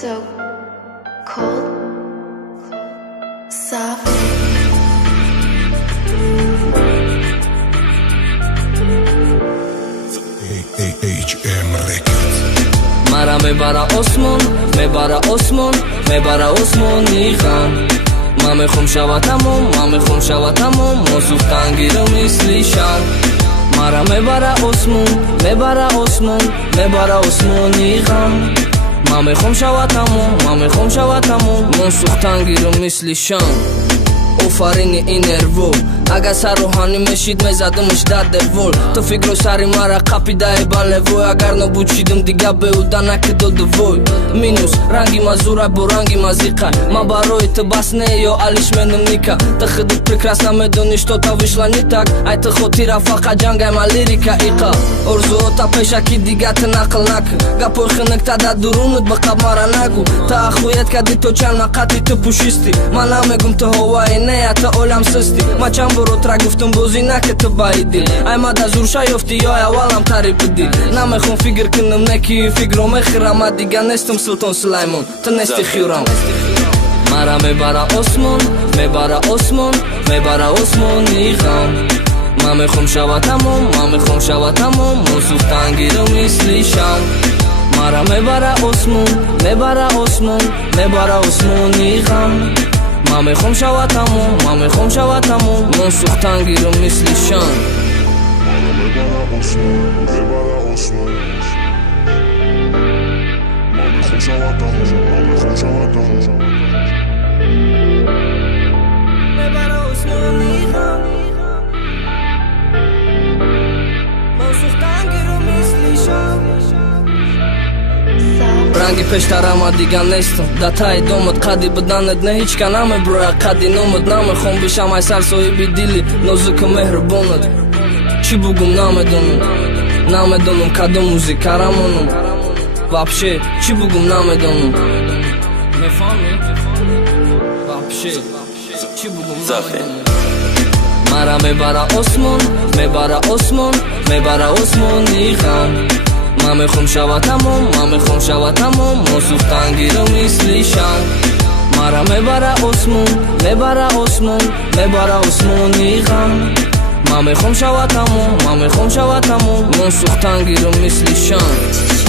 So cold, soft. HM Records. مرا میبره آسمان، میبره آسمان، میبره آسمانی غم. من میخوام شود تمام، من میخوام شود تمام، موسوختن گیرم مثل شم. مرا میبره آسمان، میبره آسمان، میبره آسمانی غم. من میخوام شود تمام، من میخوام شود تمام، موسوختن گیرم مثل شم. آفرین این نرو اگه سر روحانی میشید میزدمش در دیوار. تو فکر و سری مرا قپیده بله وای. اگر نبود شیدم دیگه بودن نکداد وای. مینوس رنگی مزوره با رنگی مزیقه. من برای تو بس نه یا علیش منم نیکه. تو خودت прекрасно میدونیش تو تا вышла не так. ای تو خاطر فقط جنگای من لیریکا ایقا. ارزوتا پیشکی دیگه تو نقل نکن. گپای خنک تا در درونت بقب مرا نگو. تا اخویت کردی تو چند مقطی تو پوشیستی. من نمیگم تو هوای نه تا عالم سستی. من چند برات را گفتم بازی نکه تو بایدی. ای مد از ورشا یافتی یا اولم تعریف بدی. نمیخوام فکر کنم نکی فکرو میخیرم. من دیگه نستم سلطان سلیمان تو نستی خیورم. مرا میبره آسمان، میبره آسمان، میبره آسمانی غم. من میخوام شود تمام، من میخوام شود تمام، موسوختن گیرم مثل شم. مرا میبره آسمان، میبره آسمان، میبره آسمانی غم. من میخوام شود تمام، من میخوام شود تمام، موسوختن گیرم مثل شم. مرا میبره آسمان، میبره آسمان. من میخوام شود تمام، من میخوام شود تمام. میبره آسمانی غم. موسوختن گیرم مثل شم. رنگی پشترم و دیگه نیستم. در تای دومت قدی بدنت نه هیچ که نمیبره. قدی نومت نمیخوام بشم ای سر صاحبی دیلی نازک و مهربانت. چی بگم نمیدونم، نمیدونم کدوم موزیک رمونم. вообще چی بگم نمیدونم. میفهمی؟ вообще چی بگم نمیدونم. مرا میبره آسمان، میبره آسمان، میبره آسمانی غم. من میخوام شود تمام، من میخوام شود تمام، موسوختن گیرم مثل شم. مرا میبره آسمان، میبره آسمان، میبره آسمانی غم. من میخوام شود تمام، من میخوام شود تمام، موسوختن گیرم مثل شم.